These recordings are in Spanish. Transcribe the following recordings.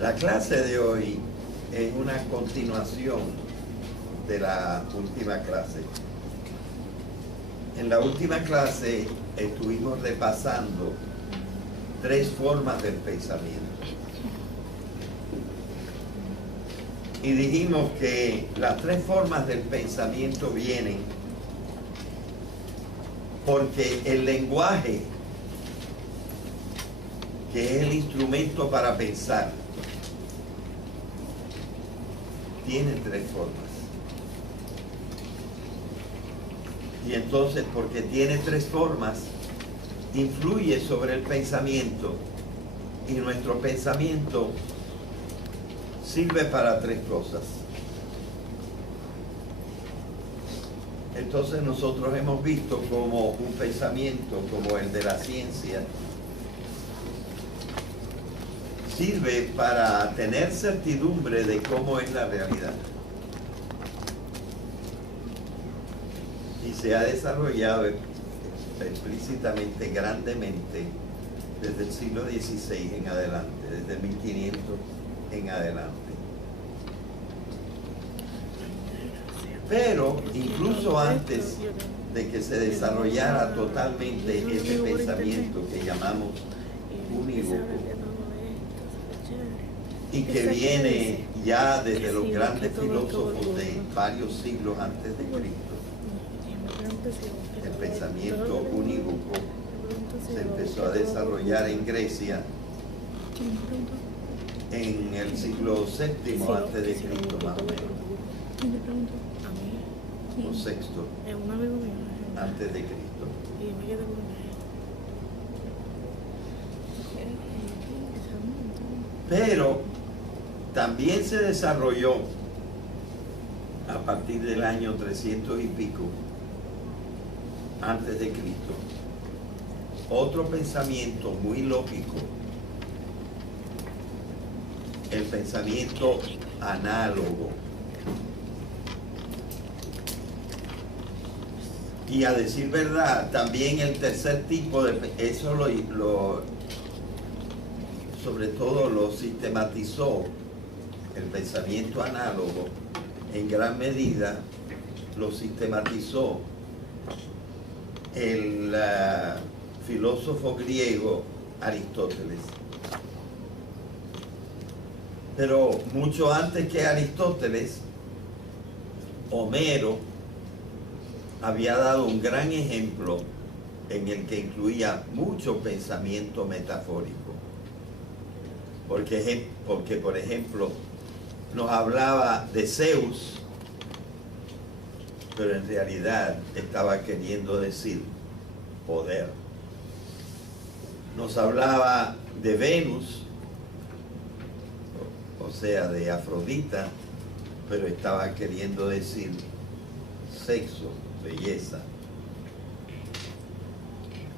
La clase de hoy es una continuación de la última clase. En la última clase estuvimos repasando 3 formas del pensamiento. Y dijimos que las 3 formas del pensamiento vienen porque el lenguaje, que es el instrumento para pensar, tiene 3 formas. Y entonces, porque tiene 3 formas, influye sobre el pensamiento, y nuestro pensamiento sirve para 3 cosas. Entonces nosotros hemos visto como un pensamiento como el de la ciencia sirve para tener certidumbre de cómo es la realidad. Y se ha desarrollado explícitamente, grandemente, desde el siglo XVI en adelante, desde 1500 en adelante. Pero incluso antes de que se desarrollara totalmente ese pensamiento que llamamos unívoco, y que viene ya desde los grandes filósofos de varios siglos antes de Cristo, el pensamiento unívoco se empezó a desarrollar en Grecia en el siglo VII antes de Cristo, más o menos, o sexto antes de Cristo. Pero también se desarrolló a partir del año 300 y pico antes de Cristo otro pensamiento muy lógico, el pensamiento análogo. Y a decir verdad, también el tercer tipo de eso sobre todo lo sistematizó el pensamiento análogo, en gran medida lo sistematizó el filósofo griego Aristóteles. Pero mucho antes que Aristóteles, Homero había dado un gran ejemplo en el que incluía mucho pensamiento metafórico. Porque, por ejemplo, nos hablaba de Zeus, pero en realidad estaba queriendo decir poder. Nos hablaba de Venus, o sea, de Afrodita, pero estaba queriendo decir sexo, belleza.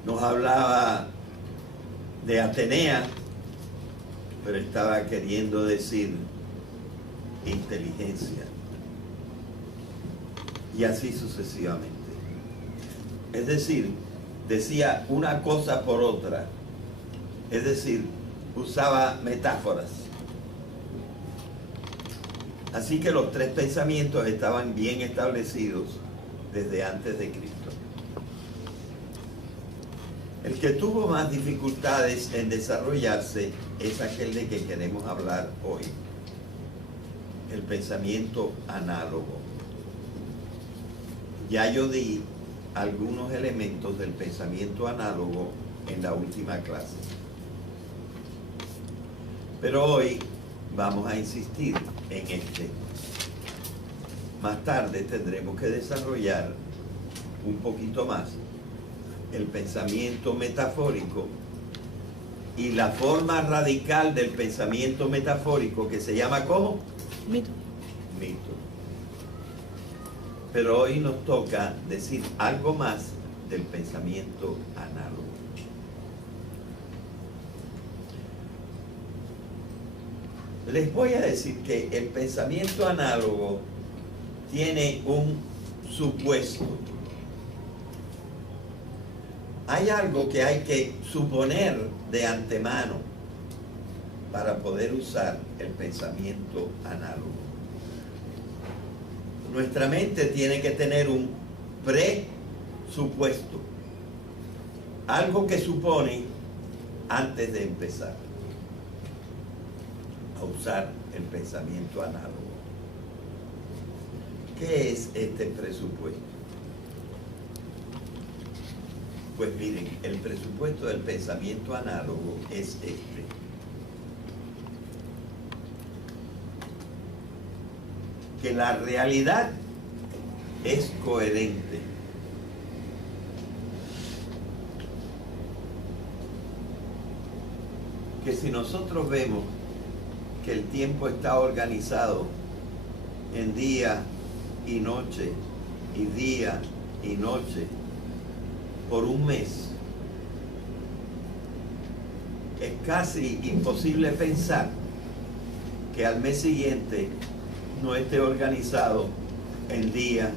Nos hablaba de Atenea, pero estaba queriendo decir inteligencia. Y así sucesivamente. Es decir, decía una cosa por otra. Es decir, usaba metáforas. Así que los 3 pensamientos estaban bien establecidos desde antes de Cristo. El que tuvo más dificultades en desarrollarse es aquel de que queremos hablar hoy, el pensamiento análogo. Ya yo di algunos elementos del pensamiento análogo en la última clase. Pero hoy vamos a insistir en este. Más tarde tendremos que desarrollar un poquito más el pensamiento metafórico y la forma radical del pensamiento metafórico que se llama ¿cómo? Mito. Mito. Pero hoy nos toca decir algo más del pensamiento análogo. Les voy a decir que el pensamiento análogo tiene un supuesto. Hay algo que hay que suponer de antemano para poder usar el pensamiento análogo. Nuestra mente tiene que tener un presupuesto, algo que supone antes de empezar a usar el pensamiento análogo. ¿Qué es este presupuesto? Pues miren, el presupuesto del pensamiento análogo es este. Que la realidad es coherente. Que si nosotros vemos que el tiempo está organizado en día y noche, y día y noche, por un mes, es casi imposible pensar que al mes siguiente no esté organizado en día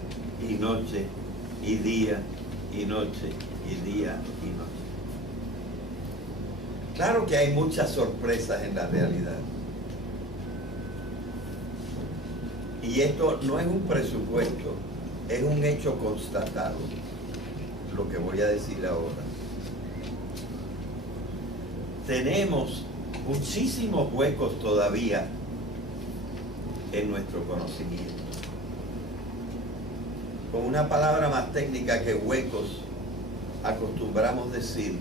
y noche, y día y noche, y día y noche. Claro que hay muchas sorpresas en la realidad. Y esto no es un presupuesto, es un hecho constatado, lo que voy a decir ahora. Tenemos muchísimos huecos todavía en nuestro conocimiento. Con una palabra más técnica que huecos, acostumbramos decir,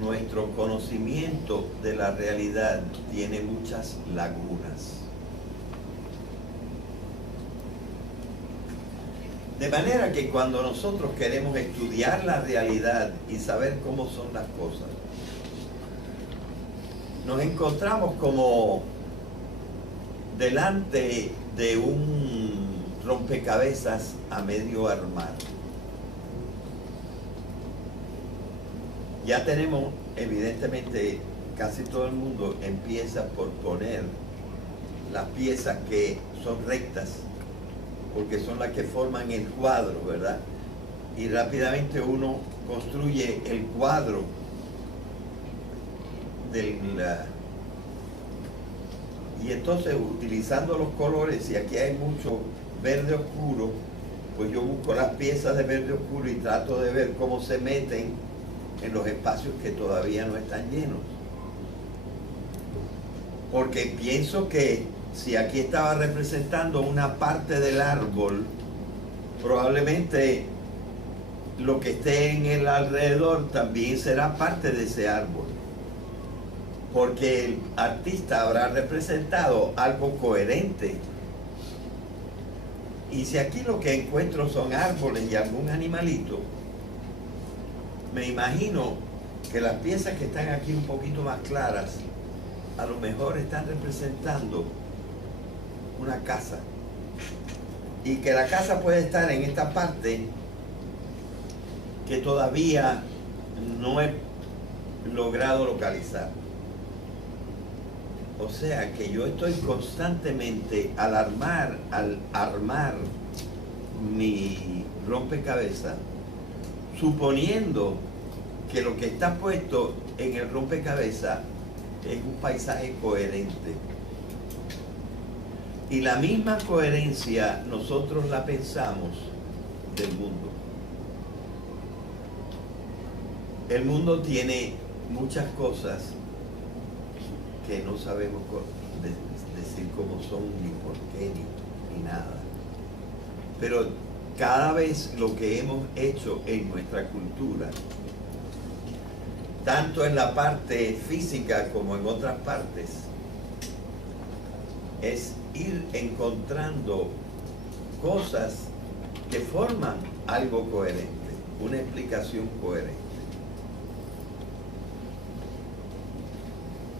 nuestro conocimiento de la realidad tiene muchas lagunas. De manera que cuando nosotros queremos estudiar la realidad y saber cómo son las cosas, nos encontramos como delante de un rompecabezas a medio armar. Ya tenemos, evidentemente, casi todo el mundo empieza por poner las piezas que son rectas, porque son las que forman el cuadro, ¿verdad? Y rápidamente uno construye el cuadro y entonces utilizando los colores, y aquí hay mucho verde oscuro, pues yo busco las piezas de verde oscuro y trato de ver cómo se meten en los espacios que todavía no están llenos. Porque pienso que si aquí estaba representando una parte del árbol, probablemente lo que esté en el alrededor también será parte de ese árbol. Porque el artista habrá representado algo coherente. Y si aquí lo que encuentro son árboles y algún animalito, me imagino que las piezas que están aquí un poquito más claras, a lo mejor están representando una casa. Y que la casa puede estar en esta parte que todavía no he logrado localizar. O sea que yo estoy constantemente al armar mi rompecabezas, suponiendo que lo que está puesto en el rompecabezas es un paisaje coherente. Y la misma coherencia nosotros la pensamos del mundo. El mundo tiene muchas cosas que no sabemos decir cómo son, ni por qué, ni nada. Pero cada vez lo que hemos hecho en nuestra cultura, tanto en la parte física como en otras partes, es ir encontrando cosas que forman algo coherente, una explicación coherente.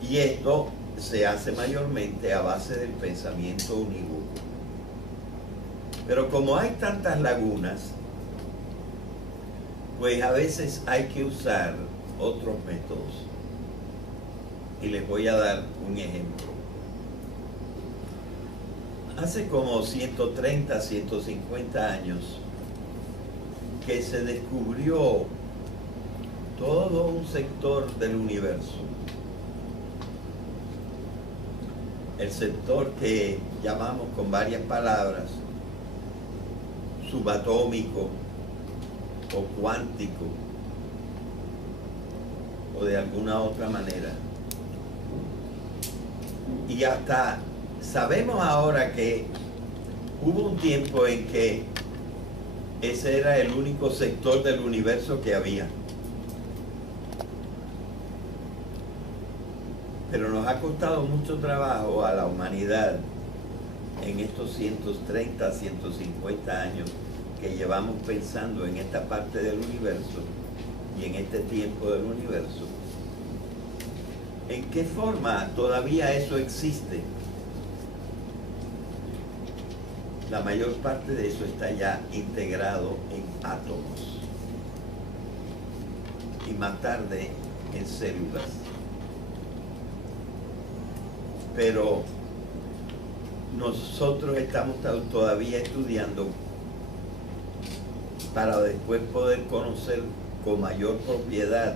Y esto se hace mayormente a base del pensamiento unívoco. Pero como hay tantas lagunas, pues a veces hay que usar otros métodos. Y les voy a dar un ejemplo. Hace como 130, 150 años que se descubrió todo un sector del universo el sector que llamamos con varias palabras subatómico o cuántico o de alguna otra manera. Y hasta sabemos ahora que hubo un tiempo en que ese era el único sector del universo que había. Pero nos ha costado mucho trabajo a la humanidad en estos 130, 150 años que llevamos pensando en esta parte del universo y en este tiempo del universo. ¿En qué forma todavía eso existe? La mayor parte de eso está ya integrado en átomos y más tarde en células. Pero nosotros estamos todavía estudiando para después poder conocer con mayor propiedad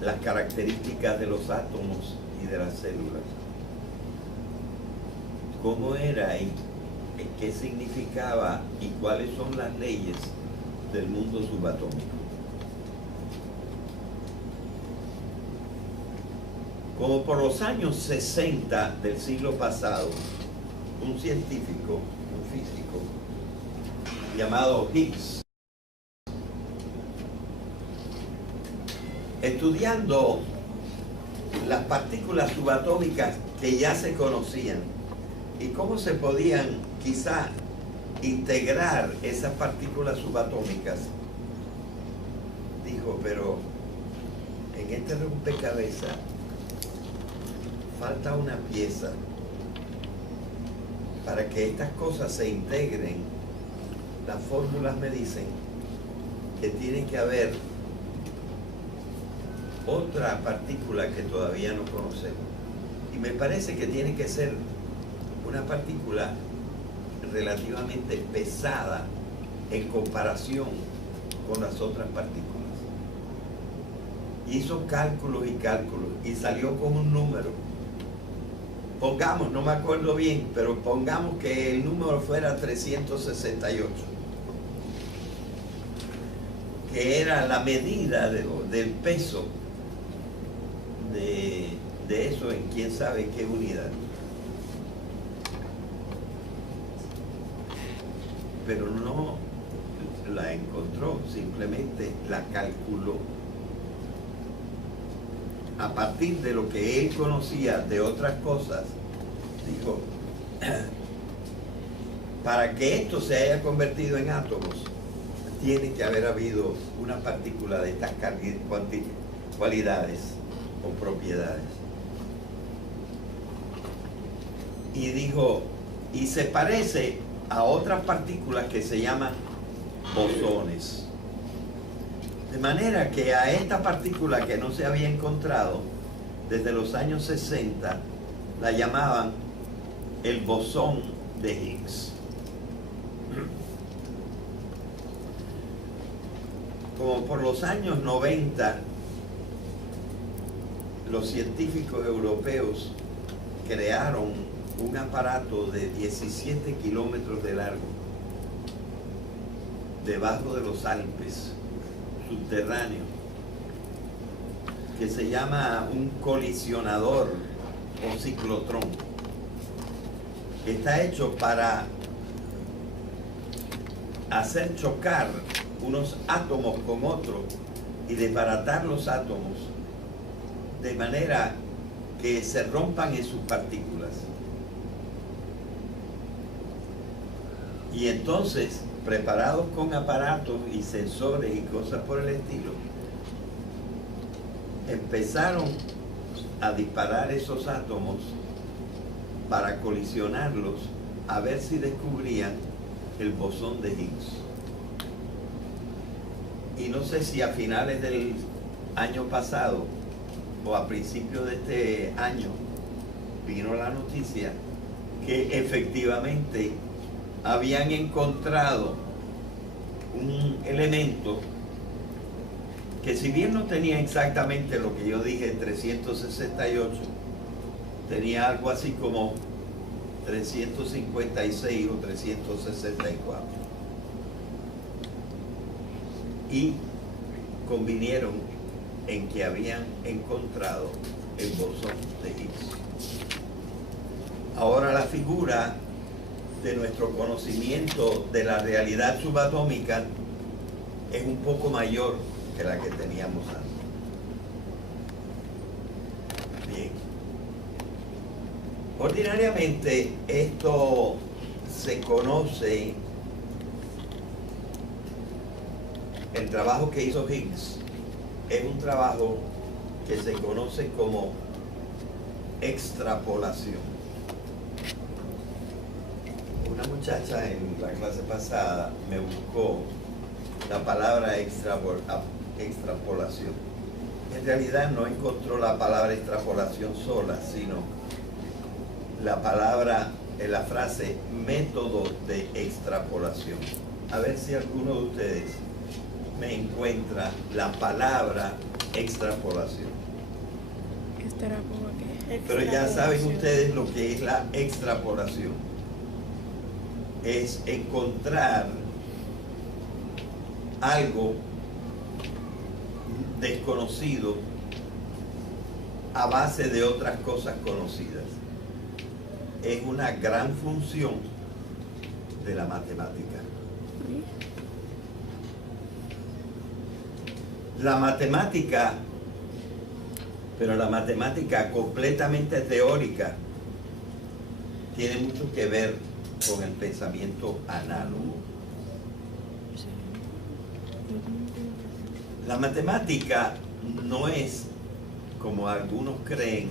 las características de los átomos y de las células. ¿Cómo era y qué significaba y cuáles son las leyes del mundo subatómico? Como por los años 60 del siglo pasado, un científico, un físico, llamado Higgs, estudiando las partículas subatómicas que ya se conocían y cómo se podían quizá integrar esas partículas subatómicas, dijo, pero en este rompecabezas falta una pieza para que estas cosas se integren. Las fórmulas me dicen que tiene que haber otra partícula que todavía no conocemos. Y me parece que tiene que ser una partícula relativamente pesada en comparación con las otras partículas. Hizo cálculos y cálculos y salió con un número. Pongamos, no me acuerdo bien, pero pongamos que el número fuera 368, que era la medida del peso de eso en quién sabe qué unidad. Pero no la encontró, simplemente la calculó. A partir de lo que él conocía de otras cosas, dijo, para que esto se haya convertido en átomos, tiene que haber habido una partícula de estas cualidades o propiedades. Y dijo, y se parece a otras partículas que se llaman bosones. De manera que a esta partícula que no se había encontrado desde los años 60, la llamaban el bosón de Higgs. Como por los años 90, los científicos europeos crearon un aparato de 17 kilómetros de largo debajo de los Alpes, subterráneo, que se llama un colisionador o ciclotrón, que está hecho para hacer chocar unos átomos con otros y desbaratar los átomos de manera que se rompan en sus partículas. Y entonces, preparados con aparatos y sensores y cosas por el estilo, empezaron a disparar esos átomos para colisionarlos a ver si descubrían el bosón de Higgs. Y no sé si a finales del año pasado o a principios de este año vino la noticia que efectivamente habían encontrado un elemento que, si bien no tenía exactamente lo que yo dije, 368, tenía algo así como 356 o 364. Y convinieron en que habían encontrado el bosón de Higgs. Ahora la figura de nuestro conocimiento de la realidad subatómica es un poco mayor que la que teníamos antes. Bien. Ordinariamente esto se conoce, el trabajo que hizo Higgs es un trabajo que se conoce como extrapolación. Una muchacha en la clase pasada me buscó la palabra extrapolación. En realidad no encontró la palabra extrapolación sola, sino la palabra, en la frase método de extrapolación. A ver si alguno de ustedes me encuentra la palabra extrapolación. Pero ya saben ustedes lo que es la extrapolación. Es encontrar algo desconocido a base de otras cosas conocidas. Es una gran función de la matemática. La matemática, pero la matemática completamente teórica, tiene mucho que ver con el pensamiento análogo. La matemática no es, como algunos creen,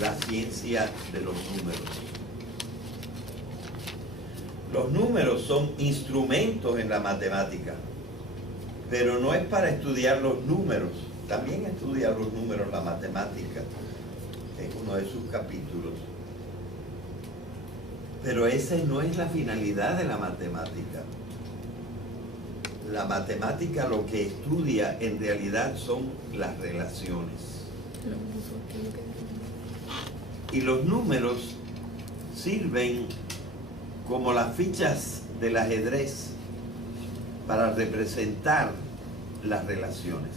la ciencia de los números. Los números son instrumentos en la matemática, pero no es para estudiar los números. También estudia los números la matemática, en uno de sus capítulos. Pero esa no es la finalidad de la matemática. La matemática lo que estudia en realidad son las relaciones. Y los números sirven como las fichas del ajedrez para representar las relaciones.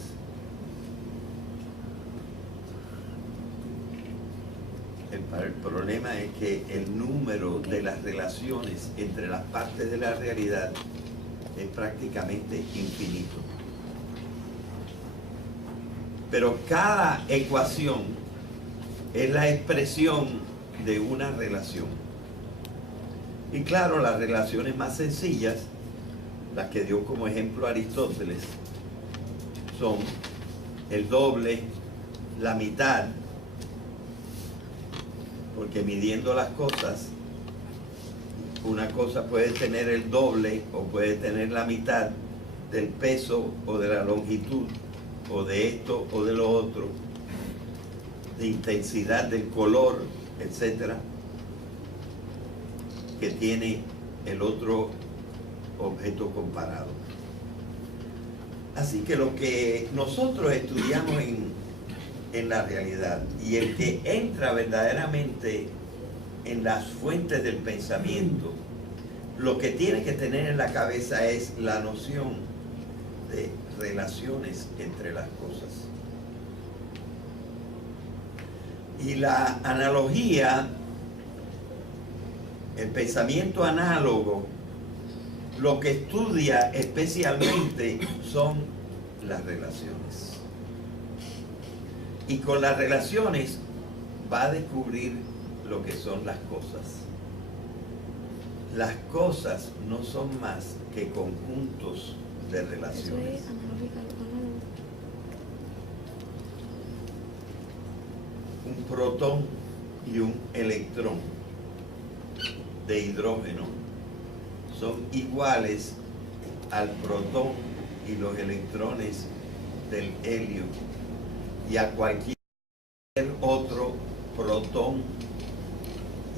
El problema es que el número de las relaciones entre las partes de la realidad es prácticamente infinito. Pero cada ecuación es la expresión de una relación. Y claro, las relaciones más sencillas, las que dio como ejemplo Aristóteles, son el doble, la mitad, porque midiendo las cosas, una cosa puede tener el doble o puede tener la mitad del peso o de la longitud o de esto o de lo otro, de intensidad del color, etcétera, que tiene el otro objeto comparado. Así que lo que nosotros estudiamos en la realidad y el que entra verdaderamente en las fuentes del pensamiento, lo que tiene que tener en la cabeza es la noción de relaciones entre las cosas. Y la analogía, el pensamiento análogo, lo que estudia especialmente son las relaciones. Y con las relaciones va a descubrir lo que son las cosas. Las cosas no son más que conjuntos de relaciones. Un protón y un electrón de hidrógeno son iguales al protón y los electrones del helio y a cualquier otro protón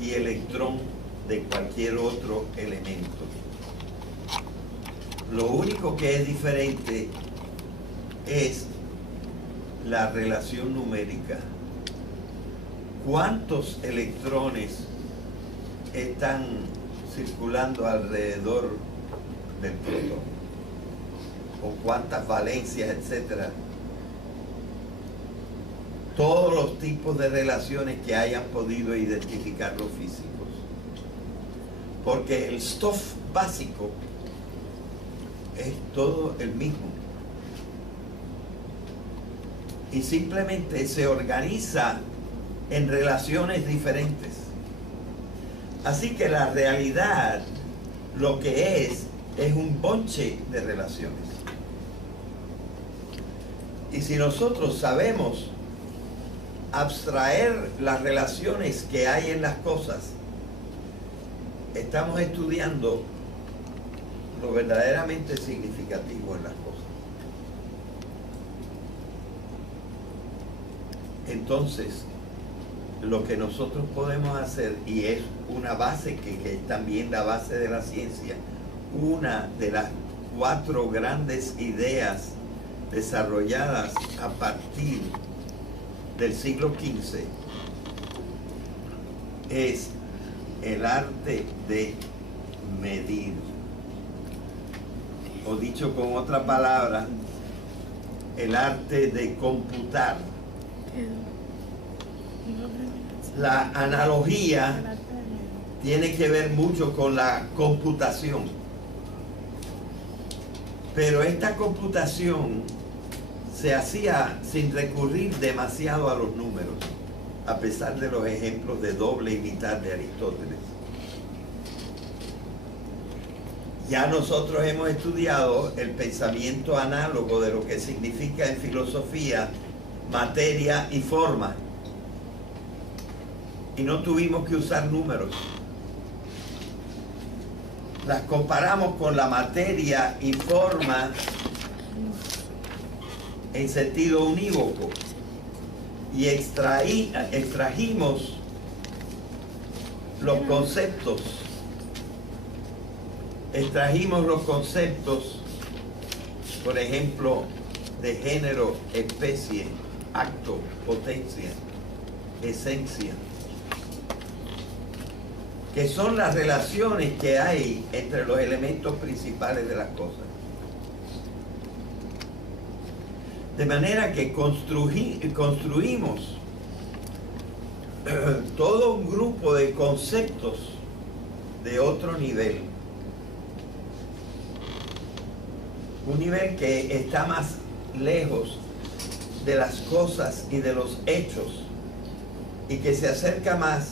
y electrón de cualquier otro elemento. Lo único que es diferente es la relación numérica. ¿cuántos electrones están circulando alrededor del protón? ¿O cuántas valencias, etcétera? Todos los tipos de relaciones que hayan podido identificar los físicos. Porque el stuff básico es todo el mismo. Y simplemente se organiza en relaciones diferentes. Así que la realidad, lo que es un bonche de relaciones. Y si nosotros sabemos abstraer las relaciones que hay en las cosas, estamos estudiando lo verdaderamente significativo en las cosas. Entonces, lo que nosotros podemos hacer, y es una base que es también la base de la ciencia, una de las 4 grandes ideas desarrolladas a partir del siglo XV, es el arte de medir. O dicho con otra palabra, el arte de computar. La analogía tiene que ver mucho con la computación. Pero esta computación se hacía sin recurrir demasiado a los números, a pesar de los ejemplos de doble y mitad de Aristóteles. Ya nosotros hemos estudiado el pensamiento análogo de lo que significa en filosofía materia y forma. Y no tuvimos que usar números. Las comparamos con la materia y forma en sentido unívoco. Y extrajimos los conceptos. Extrajimos los conceptos, por ejemplo, de género, especie, acto, potencia, esencia, que son las relaciones que hay entre los elementos principales de las cosas. De manera que construimos todo un grupo de conceptos de otro nivel. Un nivel que está más lejos de las cosas y de los hechos y que se acerca más,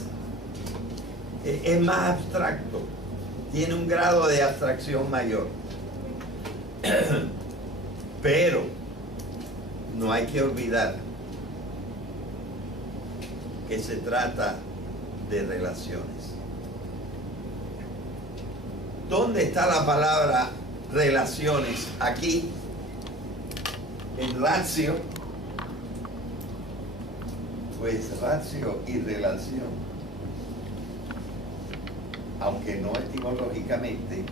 es más abstracto, tiene un grado de abstracción mayor. Pero no hay que olvidar que se trata de relaciones. ¿Dónde está la palabra relaciones? Aquí, en ratio. Pues ratio y relación, aunque no etimológicamente,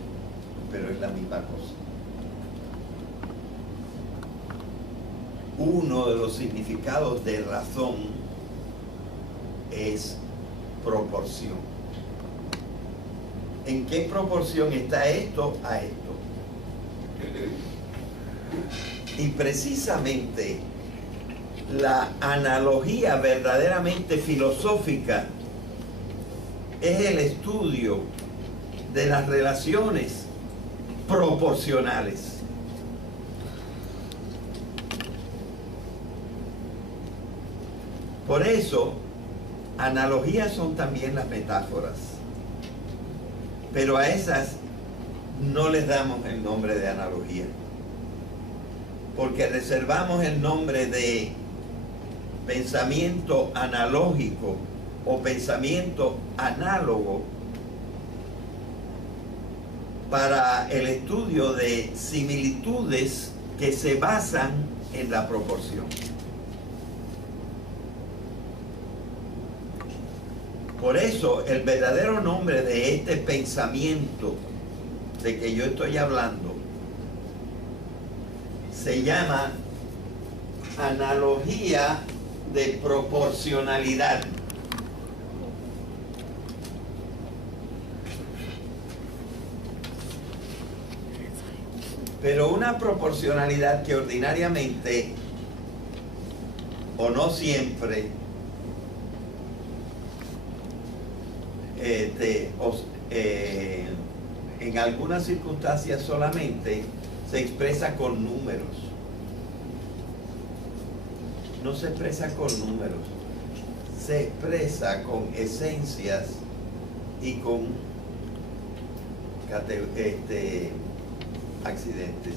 pero es la misma cosa. Uno de los significados de razón es proporción. ¿En qué proporción está esto a esto? Y precisamente la analogía verdaderamente filosófica es el estudio de las relaciones proporcionales. Por eso, analogías son también las metáforas, pero a esas no les damos el nombre de analogía, porque reservamos el nombre de pensamiento analógico o pensamiento análogo para el estudio de similitudes que se basan en la proporción. Por eso el verdadero nombre de este pensamiento de que yo estoy hablando se llama analogía de proporcionalidad. Pero una proporcionalidad que ordinariamente, o no siempre, en algunas circunstancias solamente se expresa con números. No se expresa con números, se expresa con esencias y con accidentes.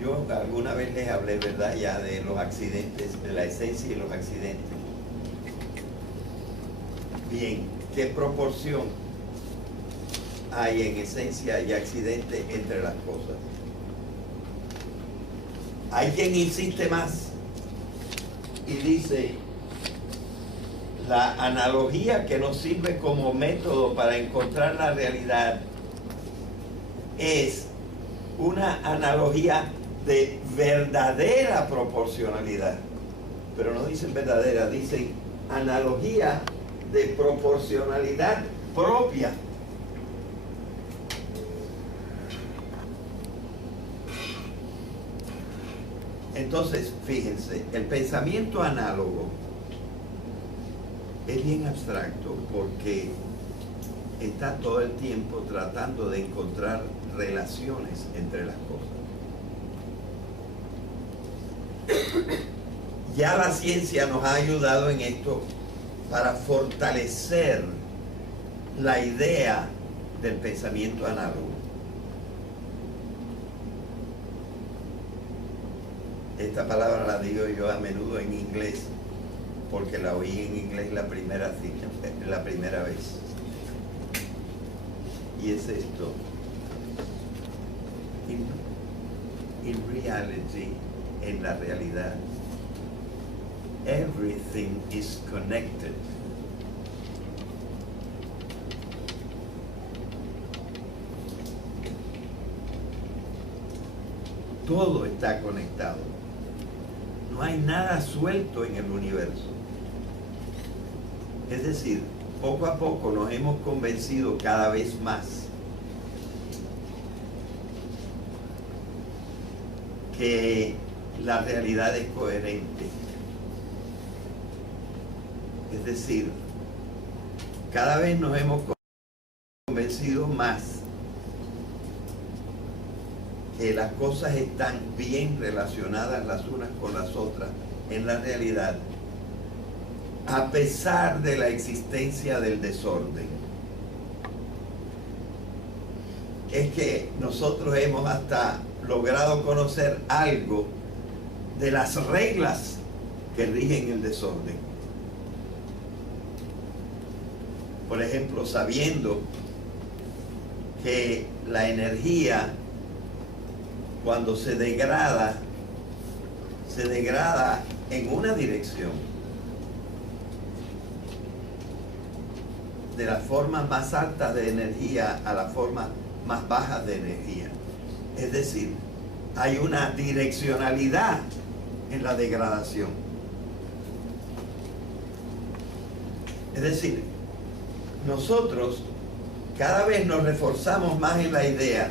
Yo alguna vez les hablé, ¿verdad?, ya de los accidentes, de la esencia y los accidentes. Bien, ¿qué proporción hay en esencia y accidente entre las cosas? Hay quien insiste más y dice: la analogía que nos sirve como método para encontrar la realidad es una analogía de verdadera proporcionalidad. Pero no dicen verdadera, dicen analogía de proporcionalidad propia. Entonces, fíjense, el pensamiento análogo es bien abstracto porque está todo el tiempo tratando de encontrar relaciones entre las cosas. Ya la ciencia nos ha ayudado en esto para fortalecer la idea del pensamiento análogo. Esta palabra la digo yo a menudo en inglés porque la oí en inglés la primera vez. Y es esto: in reality, en la realidad, everything is connected. Todo está conectado. No hay nada suelto en el universo. Es decir, poco a poco nos hemos convencido cada vez más que la realidad es coherente. Es decir, cada vez nos hemos convencido más que las cosas están bien relacionadas las unas con las otras en la realidad, a pesar de la existencia del desorden. Es que nosotros hemos hasta logrado conocer algo de las reglas que rigen el desorden. Por ejemplo, sabiendo que la energía, cuando se degrada en una dirección, de las formas más altas de energía a las formas más bajas de energía. Es decir, hay una direccionalidad en la degradación. Es decir, nosotros cada vez nos reforzamos más en la idea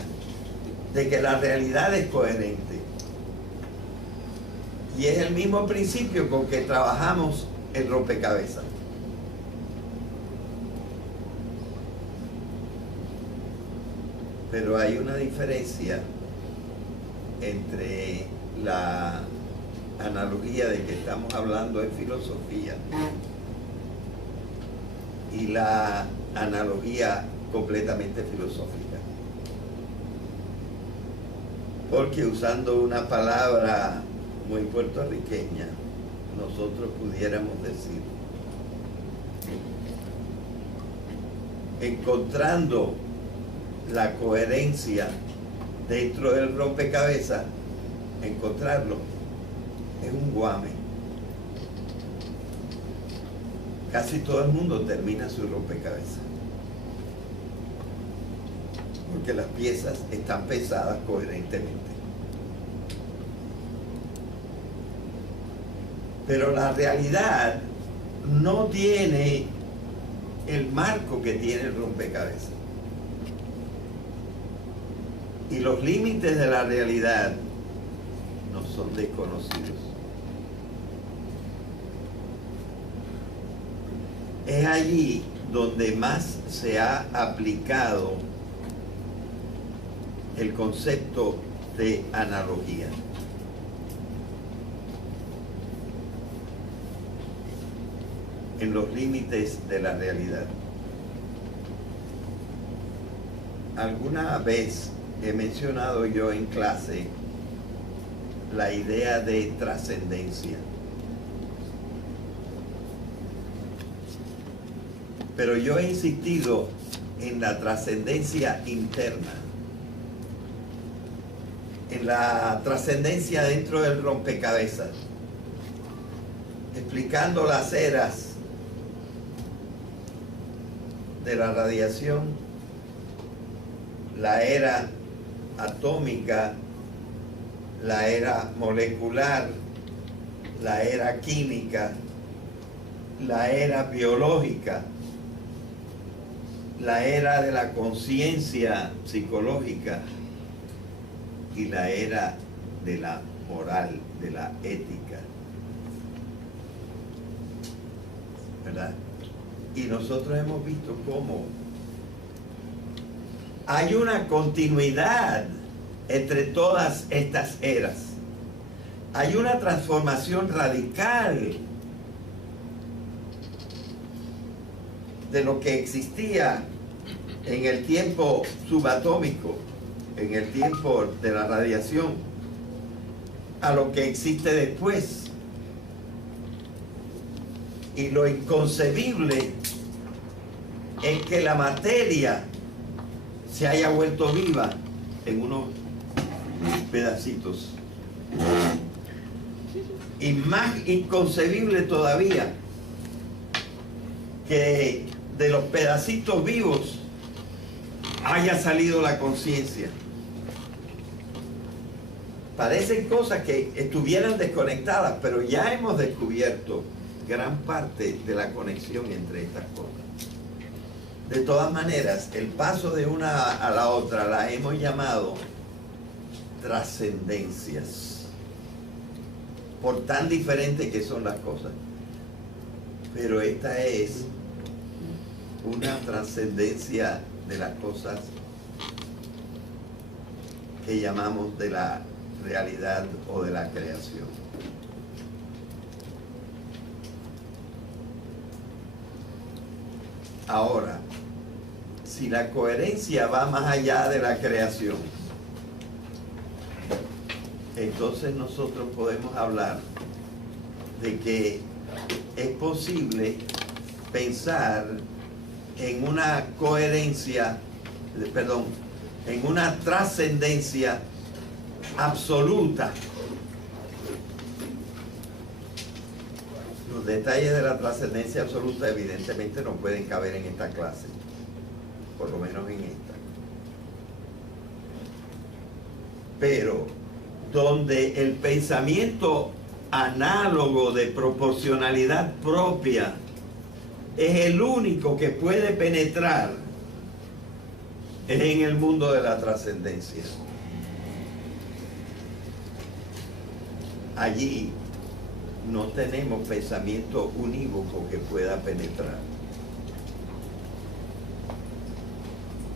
de que la realidad es coherente. Y es el mismo principio con que trabajamos el rompecabezas. Pero hay una diferencia entre la analogía de que estamos hablando en filosofía y la analogía completamente filosófica. Porque usando una palabra muy puertorriqueña, nosotros pudiéramos decir: encontrando la coherencia dentro del rompecabezas, encontrarlo es un guame. Casi todo el mundo termina su rompecabezas porque las piezas están pesadas coherentemente. Pero la realidad no tiene el marco que tiene el rompecabezas. Y los límites de la realidad no son desconocidos. Es allí donde más se ha aplicado el concepto de analogía. En los límites de la realidad. Alguna vez he mencionado yo en clase la idea de trascendencia. Pero yo he insistido en la trascendencia interna, en la trascendencia dentro del rompecabezas, explicando las eras de la radiación, la era atómica, la era molecular, la era química, la era biológica, la era de la conciencia psicológica y la era de la moral, de la ética. ¿Verdad? Y nosotros hemos visto cómo hay una continuidad entre todas estas eras. Hay una transformación radical de lo que existía en el tiempo subatómico, en el tiempo de la radiación, a lo que existe después. Y lo inconcebible es que la materia se haya vuelto viva en unos pedacitos. Y más inconcebible todavía que de los pedacitos vivos haya salido la conciencia. Parecen cosas que estuvieran desconectadas, pero ya hemos descubierto gran parte de la conexión entre estas cosas. De todas maneras, el paso de una a la otra la hemos llamado trascendencias, por tan diferentes que son las cosas. Pero esta es una trascendencia de las cosas que llamamos de la realidad o de la creación. Ahora, si la coherencia va más allá de la creación, entonces nosotros podemos hablar de que es posible pensar en una coherencia, en una trascendencia absoluta. Los detalles de la trascendencia absoluta evidentemente no pueden caber en esta clase, por lo menos en esta. Pero donde el pensamiento análogo de proporcionalidad propia es el único que puede penetrar, es en el mundo de la trascendencia. Allí no tenemos pensamiento unívoco que pueda penetrar.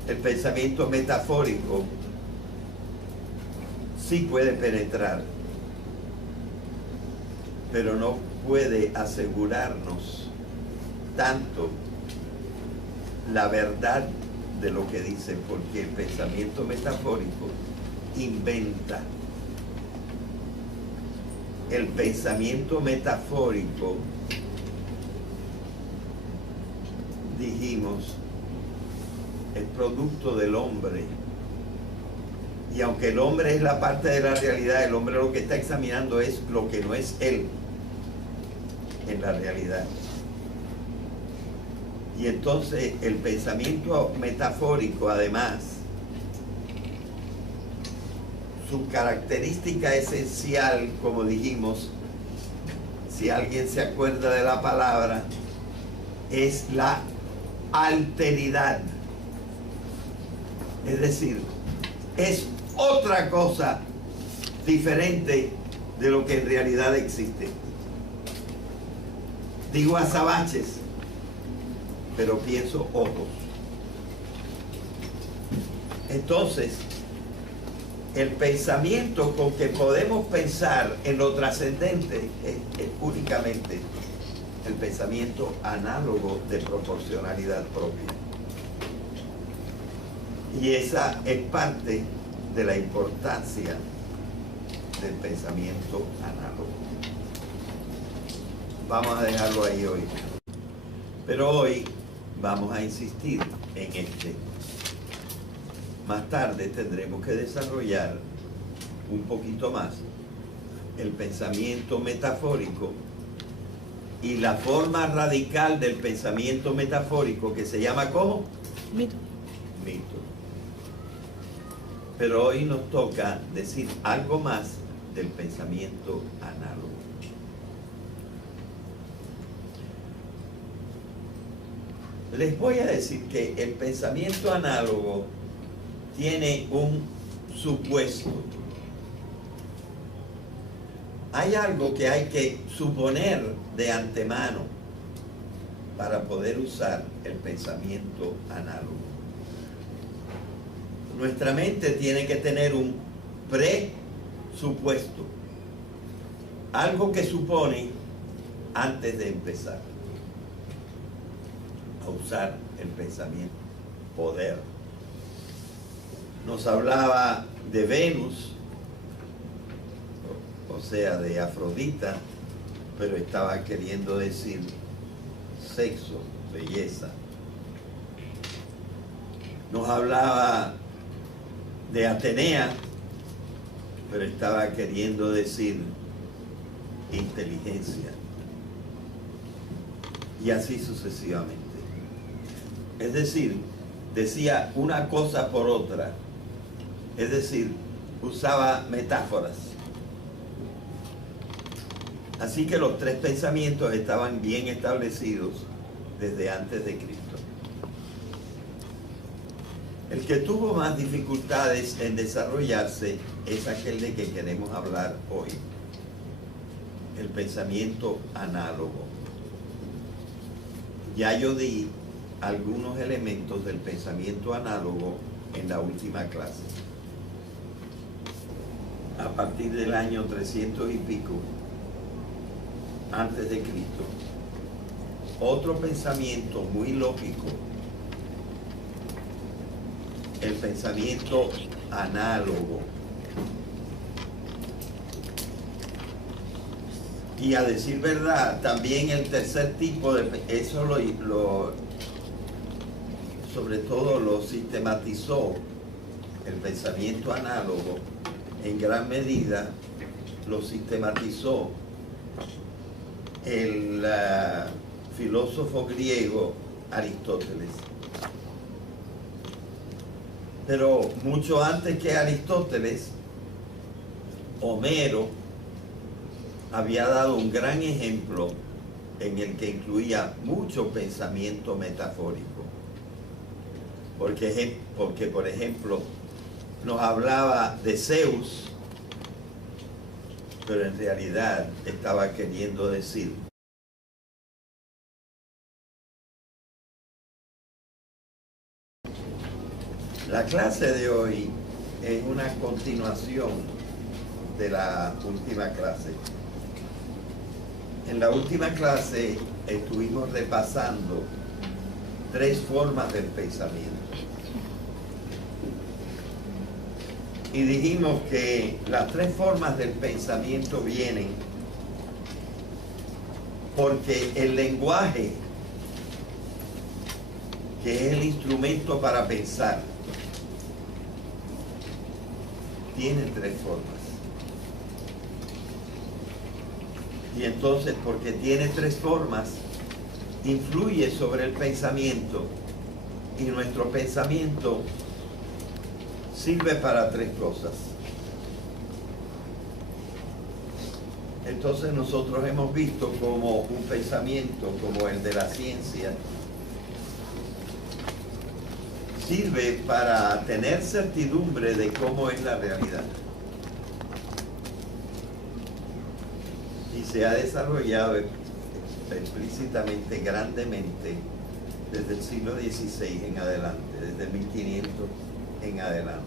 El pensamiento metafórico sí puede penetrar, pero no puede asegurarnos tanto la verdad de lo que dice, porque el pensamiento metafórico inventa. El pensamiento metafórico, dijimos, es producto del hombre. Y aunque el hombre es la parte de la realidad, el hombre lo que está examinando es lo que no es él en la realidad. Y entonces el pensamiento metafórico, además, su característica esencial, como dijimos, si alguien se acuerda de la palabra, es la alteridad. Es decir, es otra cosa diferente de lo que en realidad existe. Digo azabaches, pero pienso ojos. Entonces, el pensamiento con que podemos pensar en lo trascendente es únicamente el pensamiento análogo de proporcionalidad propia. Y esa es parte de la importancia del pensamiento análogo. Vamos a dejarlo ahí hoy. Pero hoy vamos a insistir en este. Más tarde tendremos que desarrollar un poquito más el pensamiento metafórico y la forma radical del pensamiento metafórico que se llama ¿cómo? Mito. Mito. Pero hoy nos toca decir algo más del pensamiento análogo. Les voy a decir que el pensamiento análogo tiene un supuesto. Hay algo que hay que suponer de antemano para poder usar el pensamiento análogo. Nuestra mente tiene que tener un presupuesto, algo que supone antes de empezar a usar el pensamiento. Poder. Nos hablaba de Venus, o sea, de Afrodita, pero estaba queriendo decir sexo, belleza. Nos hablaba de Atenea, pero estaba queriendo decir inteligencia. Y así sucesivamente. Es decir, decía una cosa por otra. Es decir, usaba metáforas. Así que los tres pensamientos estaban bien establecidos desde antes de Cristo. El que tuvo más dificultades en desarrollarse es aquel de que queremos hablar hoy, el pensamiento análogo. Ya yo di algunos elementos del pensamiento análogo en la última clase. A partir del año 300 y pico, antes de Cristo, otro pensamiento muy lógico, el pensamiento análogo. Y a decir verdad, también el tercer tipo de eso sobre todo lo sistematizó el pensamiento análogo, en gran medida lo sistematizó el filósofo griego Aristóteles. Pero mucho antes que Aristóteles, Homero había dado un gran ejemplo en el que incluía mucho pensamiento metafórico. Porque por ejemplo, nos hablaba de Zeus, pero en realidad estaba queriendo decir la clase de hoy es una continuación de la última clase. En la última clase estuvimos repasando tres formas del pensamiento. Y dijimos que las tres formas del pensamiento vienen porque el lenguaje, que es el instrumento para pensar, tiene tres formas. Y entonces, porque tiene tres formas, influye sobre el pensamiento, y nuestro pensamiento sirve para tres cosas. Entonces nosotros hemos visto como un pensamiento como el de la ciencia sirve para tener certidumbre de cómo es la realidad. Y se ha desarrollado explícitamente, grandemente, desde el siglo XVI en adelante, desde 1500 en adelante.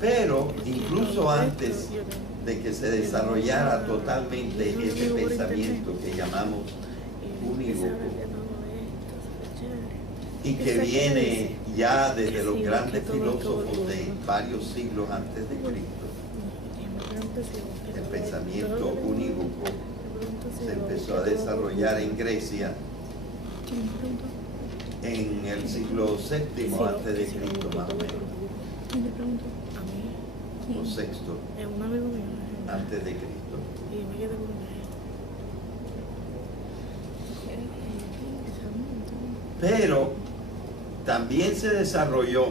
Pero incluso antes de que se desarrollara totalmente ese pensamiento que llamamos unívoco, y que viene ya desde los grandes filósofos de varios siglos antes de Cristo, el pensamiento unívoco se empezó a desarrollar en Grecia en el siglo VII antes de Cristo, más o menos, o sexto antes de Cristo. Pero también se desarrolló